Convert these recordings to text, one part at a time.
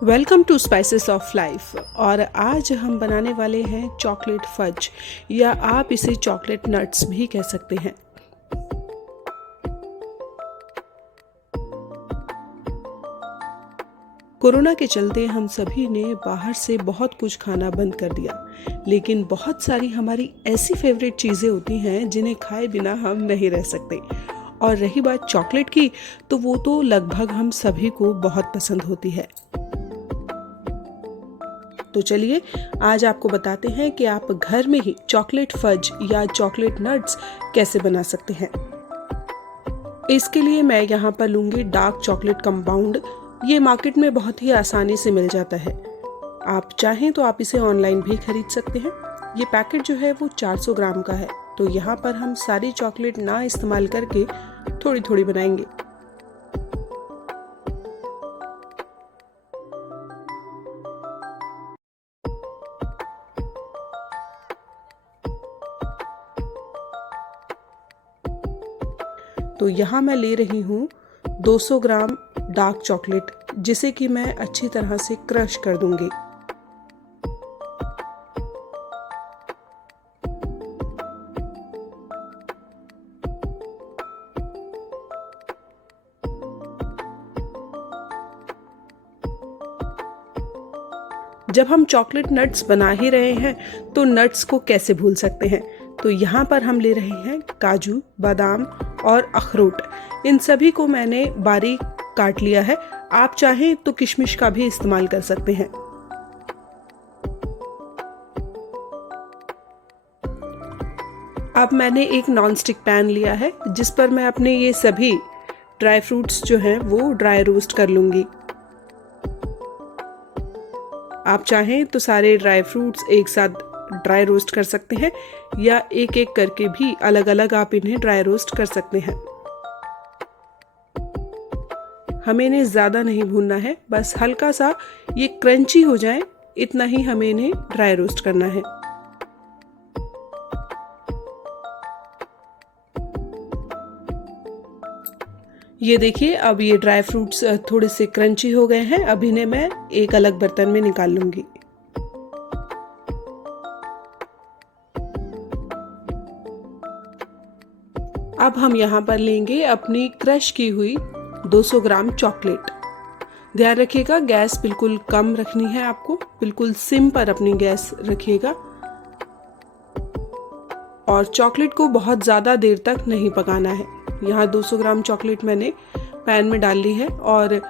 Welcome to spices of life. और आज हम बनाने वाले हैं चॉकलेट फज, या आप इसे चॉकलेट नट्स भी कह सकते हैं। कोरोना के चलते हम सभी ने बाहर से बहुत कुछ खाना बंद कर दिया, लेकिन बहुत सारी हमारी ऐसी फेवरेट चीज़ें होती हैं जिन्हें खाए बिना हम नहीं रह सकते। और रही बात चॉकलेट की, तो वो तो लगभग हम सभी को बहुत पसंद होती है। तो चलिए आज आपको बताते हैं कि आप घर में ही चॉकलेट फज या चॉकलेट नट्स कैसे बना सकते हैं। इसके लिए मैं यहाँ पर लूँगी डार्क चॉकलेट कंपाउंड। ये मार्केट में बहुत ही आसानी से मिल जाता है। आप चाहें तो आप इसे ऑनलाइन भी खरीद सकते हैं। ये पैकेट जो है वो 400 ग्राम का है। तो यहाँ पर हम सारी चॉकलेट ना इस्तेमाल करके थोड़ी थोड़ी बनाएंगे। तो यहाँ मैं ले रही हूँ 200 ग्राम डार्क चॉकलेट, जिसे कि मैं अच्छी तरह से क्रश कर दूंगी। जब हम चॉकलेट नट्स बना ही रहे हैं तो नट्स को कैसे भूल सकते हैं। तो यहाँ पर हम ले रहे हैं काजू, बादाम और अखरोट। इन सभी को मैंने बारीक काट लिया है। आप चाहें तो किशमिश का भी इस्तेमाल कर सकते हैं। अब मैंने एक नॉन स्टिक पैन लिया है, जिस पर मैं अपने ये सभी ड्राई फ्रूट्स जो हैं वो ड्राई रोस्ट कर लूंगी। आप चाहें तो सारे ड्राई फ्रूट्स एक साथ ड्राई रोस्ट कर सकते हैं, या एक एक करके भी अलग अलग आप इन्हें ड्राई रोस्ट कर सकते हैं। हमें इन्हें ज़्यादा नहीं भूनना है, बस हल्का सा ये क्रंची हो जाए, इतना ही हमें इन्हें ड्राई रोस्ट करना है। ये देखिए, अब ये ड्राई फ्रूट्स थोड़े से क्रंची हो गए हैं। अब इन्हें मैं एक अलग बर्तन में निकाल लूंगी। अब हम यहाँ पर लेंगे अपनी क्रश की हुई 200 ग्राम चॉकलेट। ध्यान रखिएगा, गैस बिल्कुल कम रखनी है आपको, बिल्कुल सिम पर अपनी गैस रखिएगा। और चॉकलेट को बहुत ज़्यादा देर तक नहीं पकाना है। यहाँ 200 ग्राम चॉकलेट मैंने पैन में डाल ली है और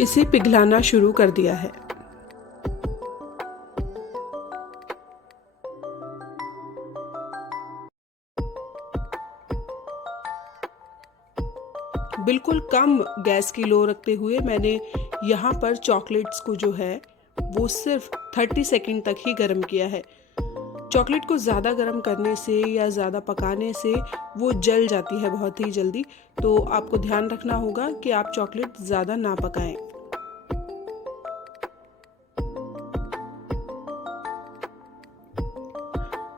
इसे पिघलाना शुरू कर दिया है। बिल्कुल कम गैस की लो रखते हुए मैंने यहाँ पर चॉकलेट्स को जो है वो सिर्फ 30 सेकंड तक ही गर्म किया है। चॉकलेट को ज़्यादा गर्म करने से या ज़्यादा पकाने से वो जल जाती है बहुत ही जल्दी। तो आपको ध्यान रखना होगा कि आप चॉकलेट ज़्यादा ना पकाएं।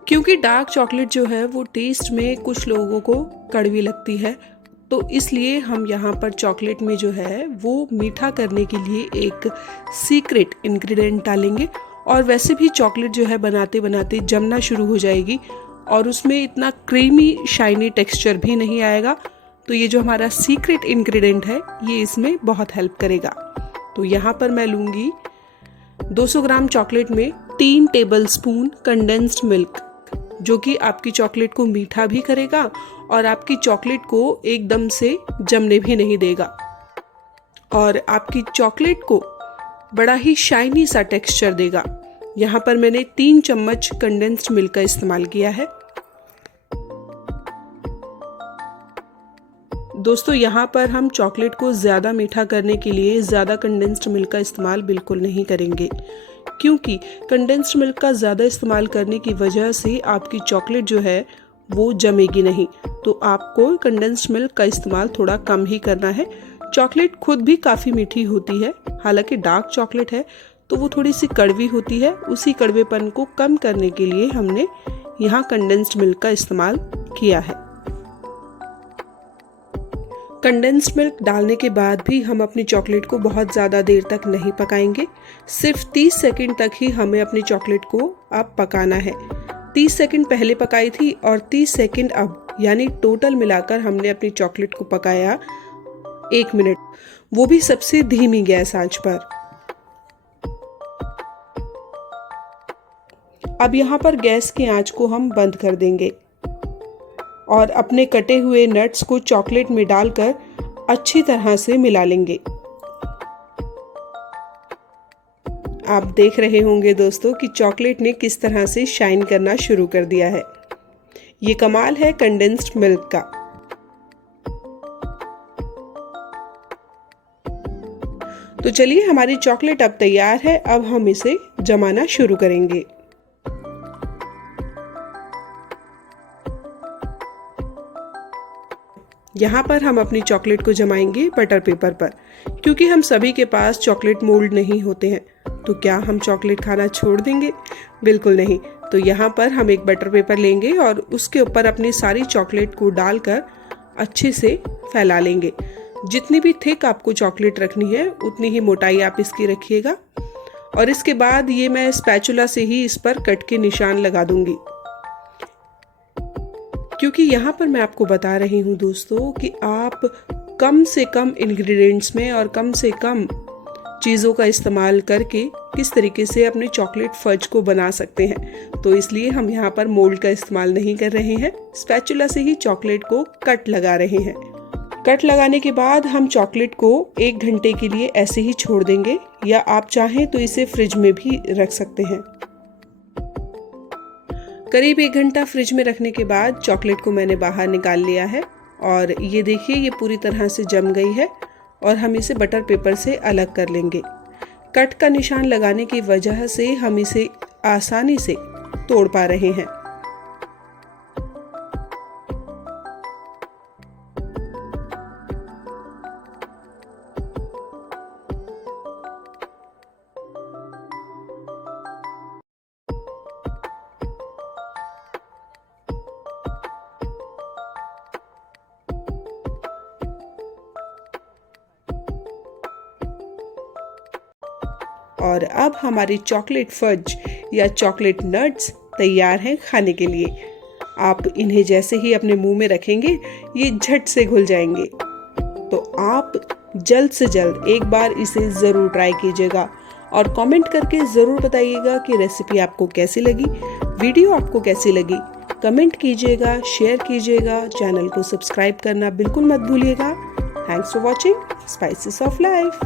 क्योंकि डार्क चॉकलेट जो है वो टेस्ट में कुछ लोगों को कड़वी लगती है, तो इसलिए हम यहाँ पर चॉकलेट में जो है वो मीठा करने के लिए एक सीक्रेट इंग्रेडिएंट डालेंगे। और वैसे भी चॉकलेट जो है बनाते बनाते जमना शुरू हो जाएगी और उसमें इतना क्रीमी शाइनी टेक्सचर भी नहीं आएगा। तो ये जो हमारा सीक्रेट इंग्रेडिएंट है ये इसमें बहुत हेल्प करेगा। तो यहाँ पर मैं लूँगी 200 ग्राम चॉकलेट में 3 टेबलस्पून कंडेंस्ड मिल्क, जो कि आपकी चॉकलेट को मीठा भी करेगा और आपकी चॉकलेट को एकदम से जमने भी नहीं देगा, और आपकी चॉकलेट को बड़ा ही शाइनी सा टेक्सचर देगा। यहाँ पर मैंने 3 चम्मच कंडेंस्ड मिल्क का इस्तेमाल किया है। दोस्तों, यहाँ पर हम चॉकलेट को ज़्यादा मीठा करने के लिए ज़्यादा कंडेंस्ड मिल्क का इस्तेमाल बिल्कुल नहीं करेंगे, क्योंकि कंडेंस्ड मिल्क का ज़्यादा इस्तेमाल करने की वजह से आपकी चॉकलेट जो है वो जमेगी नहीं। तो आपको कंडेंस्ड मिल्क का इस्तेमाल थोड़ा कम ही करना है। चॉकलेट खुद भी काफ़ी मीठी होती है, हालांकि डार्क चॉकलेट है तो वो थोड़ी सी कड़वी होती है। उसी कड़वेपन को कम करने के लिए हमने यहाँ कंडेंस्ड मिल्क का इस्तेमाल किया है। कंडेंस्ड मिल्क डालने के बाद भी हम अपनी चॉकलेट को बहुत ज़्यादा देर तक नहीं पकाएंगे। सिर्फ 30 सेकंड तक ही हमें अपनी चॉकलेट को अब पकाना है। 30 सेकंड पहले पकाई थी और 30 सेकंड अब, यानी टोटल मिलाकर हमने अपनी चॉकलेट को पकाया 1 मिनट, वो भी सबसे धीमी गैस आंच पर। अब यहाँ पर गैस की आंच को हम बंद कर देंगे और अपने कटे हुए नट्स को चॉकलेट में डालकर अच्छी तरह से मिला लेंगे। आप देख रहे होंगे दोस्तों कि चॉकलेट ने किस तरह से शाइन करना शुरू कर दिया है। ये कमाल है कंडेंस्ड मिल्क का। तो चलिए, हमारी चॉकलेट अब तैयार है। अब हम इसे जमाना शुरू करेंगे। यहाँ पर हम अपनी चॉकलेट को जमाएंगे बटर पेपर पर, क्योंकि हम सभी के पास चॉकलेट मोल्ड नहीं होते हैं। तो क्या हम चॉकलेट खाना छोड़ देंगे? बिल्कुल नहीं। तो यहाँ पर हम एक बटर पेपर लेंगे और उसके ऊपर अपनी सारी चॉकलेट को डालकर अच्छे से फैला लेंगे। जितनी भी थिक आपको चॉकलेट रखनी है उतनी ही मोटाई आप इसकी रखिएगा। और इसके बाद ये मैं स्पैचुला से ही इस पर कट के निशान लगा दूंगी, क्योंकि यहाँ पर मैं आपको बता रही हूँ दोस्तों कि आप कम से कम इंग्रेडिएंट्स में और कम से कम चीज़ों का इस्तेमाल करके किस तरीके से अपने चॉकलेट फज को बना सकते हैं। तो इसलिए हम यहाँ पर मोल्ड का इस्तेमाल नहीं कर रहे हैं, स्पैचुला से ही चॉकलेट को कट लगा रहे हैं। कट लगाने के बाद हम चॉकलेट को 1 घंटे के लिए ऐसे ही छोड़ देंगे, या आप चाहें तो इसे फ्रिज में भी रख सकते हैं। करीब 1 घंटा फ्रिज में रखने के बाद चॉकलेट को मैंने बाहर निकाल लिया है और ये देखिए, ये पूरी तरह से जम गई है और हम इसे बटर पेपर से अलग कर लेंगे। कट का निशान लगाने की वजह से हम इसे आसानी से तोड़ पा रहे हैं। और अब हमारी चॉकलेट फज या चॉकलेट नट्स तैयार हैं खाने के लिए। आप इन्हें जैसे ही अपने मुंह में रखेंगे ये झट से घुल जाएंगे। तो आप जल्द से जल्द एक बार इसे ज़रूर ट्राई कीजिएगा और कमेंट करके ज़रूर बताइएगा कि रेसिपी आपको कैसी लगी, वीडियो आपको कैसी लगी। कमेंट कीजिएगा, शेयर कीजिएगा, चैनल को सब्सक्राइब करना बिल्कुल मत भूलिएगा। Thanks for watching spices of life.